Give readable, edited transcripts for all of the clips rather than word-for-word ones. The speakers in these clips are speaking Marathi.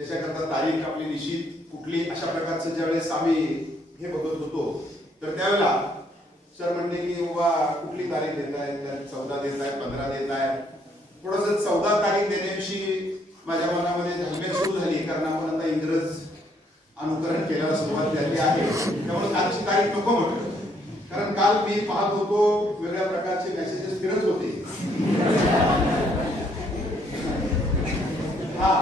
त्याच्याकरता तारीख आपली निश्चित कुठली अशा प्रकारचं ज्यावेळेस आम्ही हे बघत होतो तर त्यावेळेला सर म्हणले की बाबा कुठली तारीख देत आहे, 14 देत आहे, 15 देत आहे. थोडस 14 तारीख देण्याविषयी माझ्या मनामध्ये धलमेल सुरू झाली, कारण आपण आता इंग्रज अनुकरण केल्याला सुरुवात झाली आहे. त्यामुळे कालची तारीख नको म्हटलं, कारण काल मी पाहत होतो वेगळ्या प्रकारचे मेसेजेस फिरत होते. हा,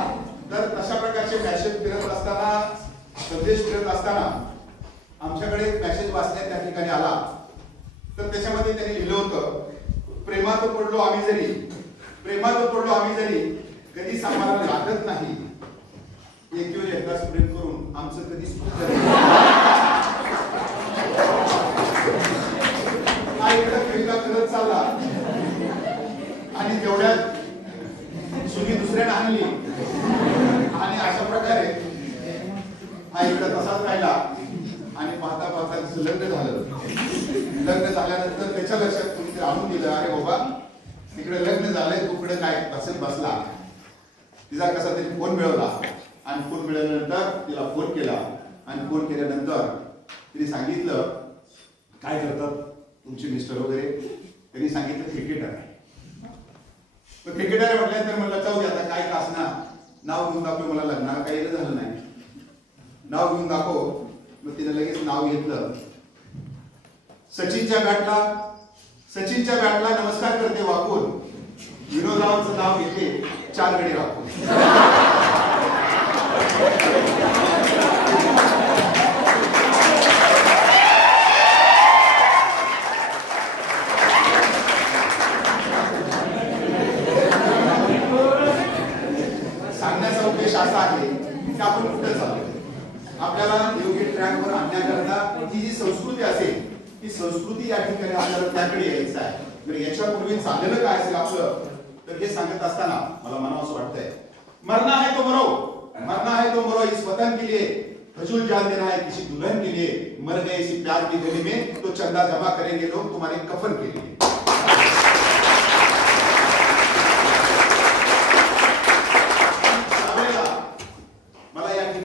तर तशा प्रकारचे मेसेज फिरत असताना, संदेश फिरत असताना आमच्याकडे एक मेसेज वाचण्यात त्या ठिकाणी आला. तर त्याच्यामध्ये त्यांनी लिहिलं होतं, प्रेमात पडलो आम्ही जरी, प्रेमात पडलो आम्ही जरी, कधीच आम्हाला लागत नाही. एक दिवस एकदाच प्रेम करून आमचं कधीच हा इकडे फिरका करत चालला आणि तेवढ्यात सुनी दुसऱ्याने आणली आणि अशा प्रकारे हा इकडे तसाच राहिला. आणि पाहता पाहता तिचं लग्न झालं. लग्न झाल्यानंतर त्याच्या लक्षात कोणीतरी आणून दिलं, अरे बाबा तिकडे लग्न झालंय, तू इकडे काय बसत बसला. तिचा कसा तरी फोन मिळवला आणि फोन मिळाल्यानंतर तिला फोन केला आणि फोन केल्यानंतर तिने सांगितलं काय करतात तुमचे मिस्टर वगैरे. त्यांनी सांगितलं क्रिकेटर आहे. क्रिकेटर म्हटल्यानंतर म्हणलं जाऊ दे आता काय का असणार, नाव घेऊन दाखव, मला लग्नाला काही झालं नाही, नाव घेऊन दाखव. मग तिने लगेच नाव घेतलं. सचिनच्या बॅटला नमस्कार करते वाकून, विनोदरावांचं नाव घेते 4 गडी राखून. सांगण्याचा उद्देश असा आहे की आपण कुठे चाललो, आपल्याला योग्य ट्रॅकवर आणण्याकरता ही जी संस्कृती असेल ती संस्कृती या ठिकाणी आपल्याला त्याकडे यायचं आहे. तर याच्यापूर्वी चाललेलं काय असेल आपलं, तर हे सांगत असताना मला मनावर असं वाटतंय, मरना है तो मरो, मरना है तो मरो इस वतन के लिए, फजूल जान देना है किसी दुल्हन के लिए, मर गए इसी प्यार की गली में तो चंदा जमा करेंगे लोग तुम्हारे कफन के लिए.